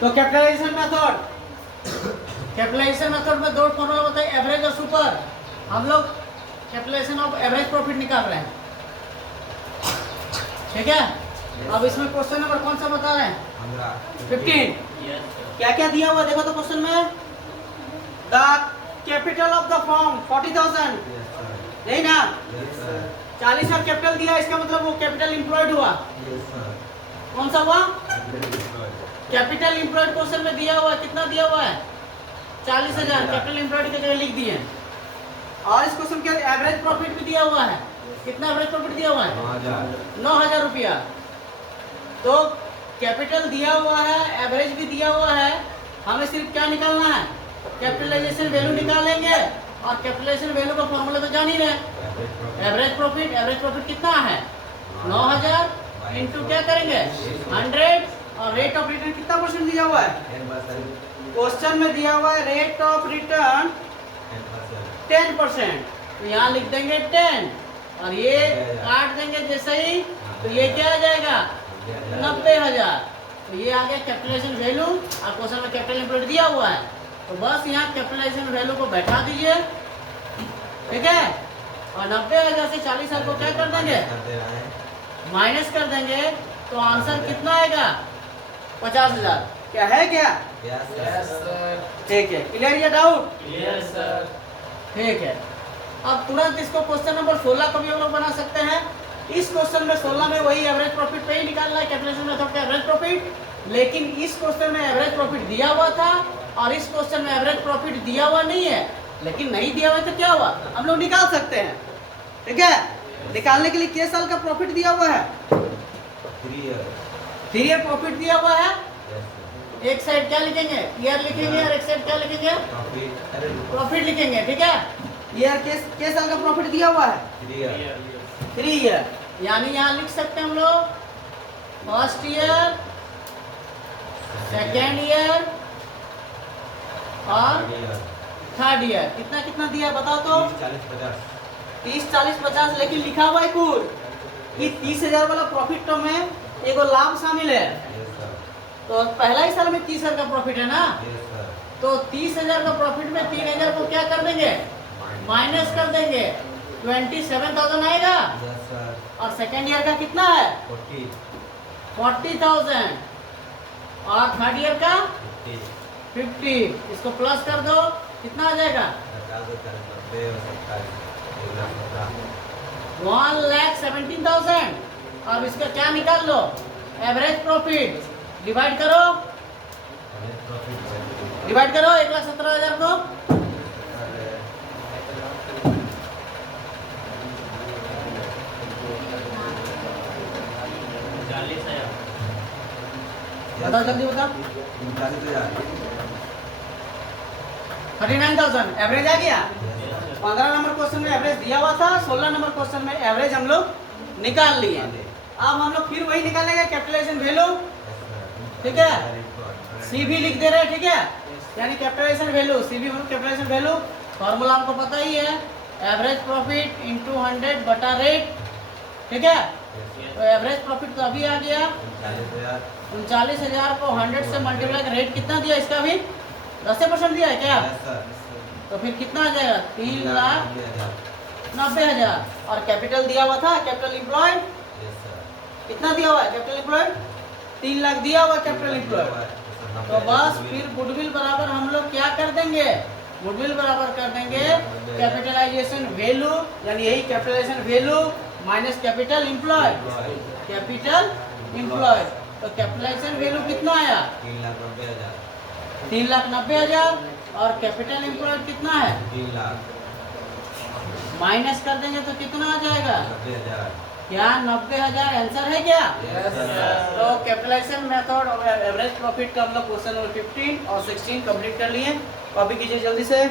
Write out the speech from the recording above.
तो capitalisation method में दो फॉर्मूला होता है, एवरेज और सुपर। हम लोग कैपिटलाइजेशन ऑफ एवरेज प्रॉफिट निकाल रहे हैं, ठीक है। अब इसमें क्वेश्चन नंबर कौन सा बता रहे हैं? 15। क्या क्या दिया हुआ देखो तो क्वेश्चन में, the capital of the firm 40,000, नहीं ना? 40,000 कैपिटल दिया, इसका मतलब वो कैपिटल इंप्लॉयड हुआ। कौन सा हुआ? कैपिटल इंप्लॉयड क्वेश्चन में दिया हुआ है, कितना दिया हुआ है? 40,000 कैपिटल इंप्लॉयड की जगह लिख दिए। और इस क्वेश्चन के एवरेज प्रॉफिट भी दिया हुआ है, कितना एवरेज प्रॉफिट दिया हुआ है? 9,000 रुपया। तो कैपिटल दिया हुआ है, एवरेज भी दिया हुआ है, हमें सिर्फ क्या निकालना है? कैपिटलाइजेशन वैल्यू निकालेंगे। और कैपिटलाइजेशन वैल्यू का फॉर्मूला तो जान ही रहे, एवरेज प्रॉफिट कितना है? 9,000 इंटू क्या करेंगे? 100। और रेट ऑफ रिटर्न कितना परसेंट दिया हुआ है? क्वेश्चन में दिया हुआ है रेट ऑफ रिटर्न 10%, तो यहाँ लिख देंगे 10 और ये काट देंगे जैसे ही, तो ये क्या आ जाएगा? 90,000। तो ये आ गया कैपिटलाइजेशन वैल्यू। और क्वेश्चन में कैपिटल इंप्लॉयड दिया हुआ है, तो बस यहाँ कैपिटलाइजेशन वैल्यू को बैठा दीजिए, ठीक है। और 90,000 से 40,000 को क्या कर देंगे? माइनस कर देंगे, तो आंसर कितना आएगा? 50,000। क्या है क्या? ठीक है, क्लियर या डाउट? ठीक है। अब तुरंत इसको क्वेश्चन नंबर 16 को भी हम लोग बना सकते हैं। इस क्वेश्चन में 16 में वही एवरेज प्रॉफिट पे ही निकालना है, कैपिटलाइजेशन मेथड का एवरेज प्रॉफिट। लेकिन इस क्वेश्चन में एवरेज प्रॉफिट दिया हुआ था और इस क्वेश्चन में एवरेज प्रॉफिट दिया हुआ नहीं है। लेकिन नहीं दिया हुआ तो क्या हुआ? हम लोग निकाल सकते हैं, ठीक है। निकालने के लिए किस साल का प्रॉफिट दिया हुआ है? 3 ईयर प्रॉफिट दिया हुआ है। एक साइड क्या लिखेंगे? ईयर लिखेंगे और एक साइड क्या लिखेंगे? प्रॉफिट लिखेंगे, ठीक है। ईयर किस साल का प्रॉफिट दिया हुआ है? 3 ईयर। यानी यहाँ लिख सकते हैं हम लोग फर्स्ट ईयर, सेकेंड ईयर और थर्ड ईयर। कितना कितना दिया बताओ तो? 30, 40, 50। लेकिन लिखा हुआ है कुल कि 30,000 वाला प्रॉफिट तो में एगो लाभ शामिल है। तो पहला ही साल में 30,000 का प्रॉफिट है ना, तो 30,000 का प्रॉफिट में 3,000 को क्या कर देंगे? माइनस कर देंगे, 27,000 आएगा। और सेकेंड ईयर का कितना है? 40,000। और थर्ड ईयर का 50। इसको प्लस कर दो, कितना आ जाएगा? 1,17,000। अब इसका क्या निकाल लो? Average profit. डिवाइड करो 1,17,000 को। बताओ जल्दी बताओ। 39,000 एवरेज आ गया। 15 नंबर क्वेश्चन में एवरेज दिया हुआ था, 16 नंबर क्वेश्चन में एवरेज हम लोग निकाल लिए। अब हम लोग फिर वही निकालेंगे कैपिटलाइजेशन वैल्यू, ठीक है। सी भी लिख दे रहे हैं, ठीक है। यानी कैपिटलाइजेशन वैल्यू, सी भी कैपिटलाइजेशन वैल्यू फॉर्मूला आपको पता ही है, एवरेज प्रॉफिट इंटू 100 बटा रेट, ठीक है। तो एवरेज प्रॉफिट तो अभी आ गया 39,000 को 100 से मल्टीप्लाई कर रेट कितना दिया? इसका भी 10% दिया है क्या? तो फिर कितना आ जाएगा? 3,90,000। और कैपिटल दिया हुआ था, कैपिटल एम्प्लॉयड कितना दिया हुआ है? कैपिटल एम्प्लॉयड 3 लाख दिया हुआ कैपिटल एम्प्लॉयड। तो बस फिर गुडविल बराबर हम लोग क्या कर देंगे? गुडविल बराबर कर देंगे कैपिटलाइजेशन वैल्यू, यानी यही capitalisation value minus capital employed. Capital employed तो कैपिटलाइजेशन वैल्यू कितना आया? 3,90,000। और कैपिटल एम्प्लॉयड कितना है? 3 लाख। माइनस कर देंगे तो कितना आ जाएगा? 90,000। क्या 90,000 आंसर है क्या? Yes, तो कैपिटलाइजेशन मेथड और एवरेज प्रॉफिट का हम लोग क्वेश्चन नंबर 15 और 16 कंप्लीट कर लिए। कॉपी कीजिए जल्दी से।